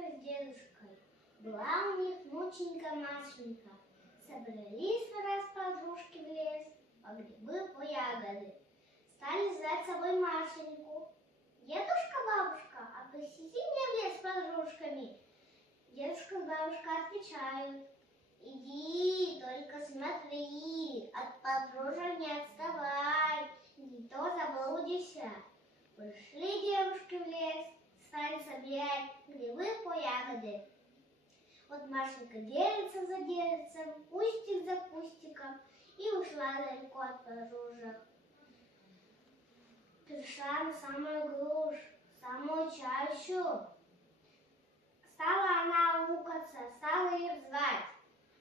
бабушка с дедушкой. Была у них внученька Машенька. Собрались раз подружки в лес, по грибы, по ягоды. Стали звать с собой Машеньку. Дедушка, бабушка, отпустите меня в лес с подружками. Дедушка с бабушкой отвечают: иди, только смотри, от подружек не отставай, не то заблудишься. Пришли девушки в лес, стали собирать грибы по ягоды. Вот Машенька делится за деревцем, кустик за кустиком, и ушла далеко от подружек. Пришла на самую глушь, самую чащу. Стала она укаться, стала их звать,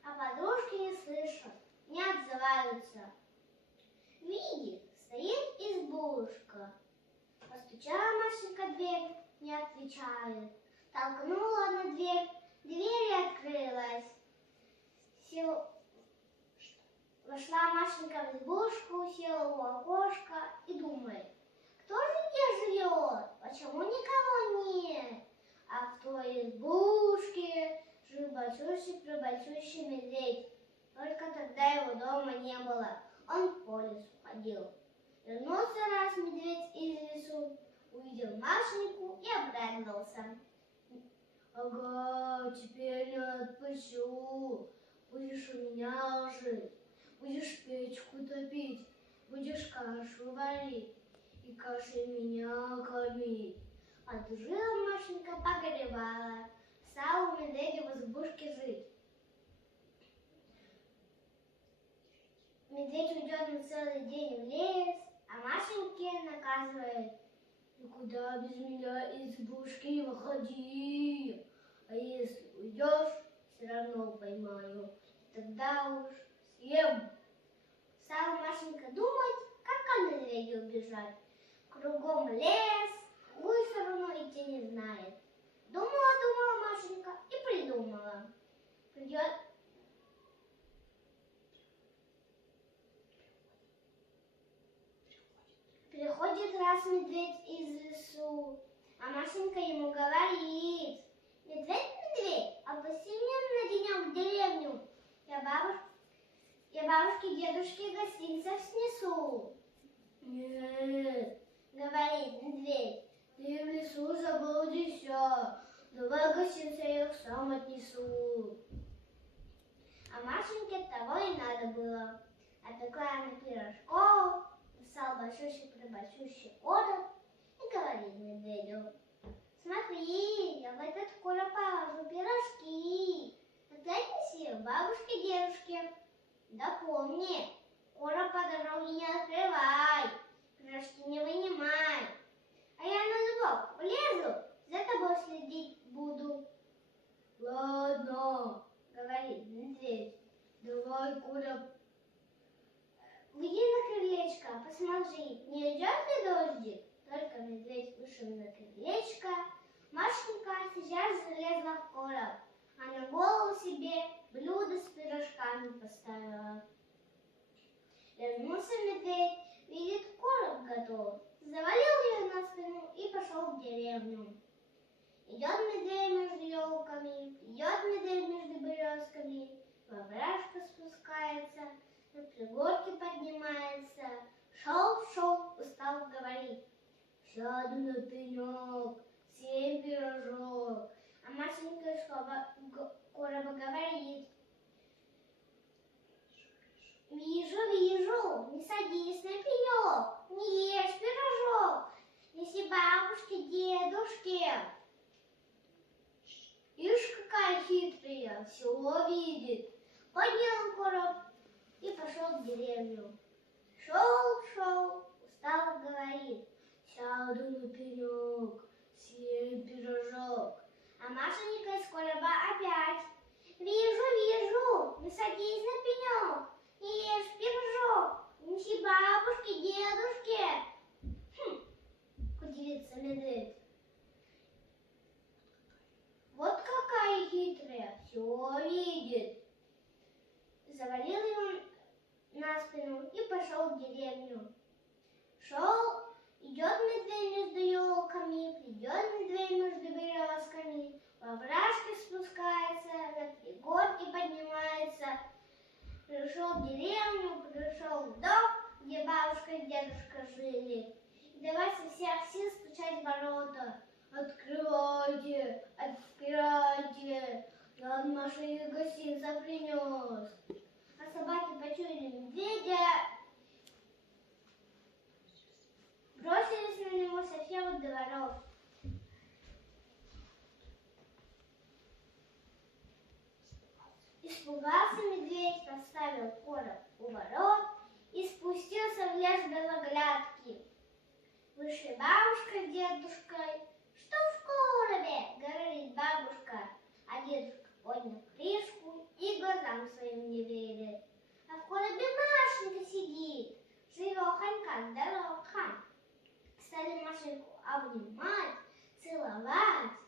а подружки не слышат, не отзываются. Видит, стоит избушка. Постучала Машенька в дверь, не отвечает. Толкнула на дверь, дверь открылась. Вошла Машенька в избушку, села у окошка и думает: кто же здесь живет? Почему никого нет? А в той избушке жил большущий медведь. Только тогда его дома не было. Он по лесу ходил. Вернулся раз медведь из лесу, увидел Машеньку и обрадовался. Ага, теперь не отпущу. Будешь у меня жить, будешь печку топить, будешь кашу варить и кашей меня кормить. Отжила Машенька, погоревала, стала у медведя в избушке жить. Медведь уйдет на целый день в лес, а Машеньке наказывает: никуда без меня из избушки не выходи, а если уйдешь, все равно поймаю, тогда уж съем. Стала Машенька думать, как от медведя убежать. Кругом лес, в какую сторону идти не знает. Думала Машенька и придумала. Приходит раз медведь из лесу, а Машенька ему говорит: медведь, отпусти меня на денек в деревню. Я бабушке, дедушке гостинцев снесу. Нет, говорит медведь, ты в лесу заблудишься. Давай гостинцы, я их сам отнесу. А Машеньке того и надо было. Опекла она пирожков, встал большущий короб и говорит медведю: смотри, я в этот короб положу пирожки, а ты отнеси бабушке, дедушке. Да помни, короб по дороге не открывай, пирожки не вынимай, а я на зубок влезу, за тобой следить буду. Ладно, говорит медведь, давай короб. Выйди на крылечко, посмотри, не идет ли дождик? Только медведь вышел на крылечко, Машенька сейчас залезла в короб, а на голову себе блюдо с пирожками поставила. Вернулся медведь, видит, короб готов, завалил ее на спину и пошел в деревню. Идет медведь между елками, идет медведь между березками, во вражка спускается, на пригорке поднимается. Шел, устал говорить: сяду на пенек, съем пирожок. А Машенька из короба говорит: вижу, не садись на пенек, не ешь пирожок, неси бабушке, дедушке. Ишь, какая хитрая, все видит. Поднял короб и пошел в деревню. Шел, устал, говорит: сяду на пенек, съем пирожок. А Машенька из короба опять: вижу, не садись на пенек, не ешь пирожок, неси бабушке, дедушке. Удивится медведь. Вот какая хитрая, все видит. Завалил его на спину и пошел в деревню. Шел, идет медведь между елками, идет медведь между березками, Во вражке спускается, на пригорке поднимается. Пришел в деревню, пришел в дом, где бабушка и дедушка жили. И давай со всех сил стучать в ворота. Откройте, отпирайте, я от Маши гостинца принес. А собаки почуяли медведя, бросились на него со всех дворов. Испугался медведь, поставил короб у ворот и спустился в лес без оглядки. Вышли бабушка с дедушкой. Что в коробе? Говорит бабушка. А дедушка поднял крышку и глазам своим не верит. А в коробе Машенька сидит, живехонька, здоровка. Стали Машеньку обнимать, целовать.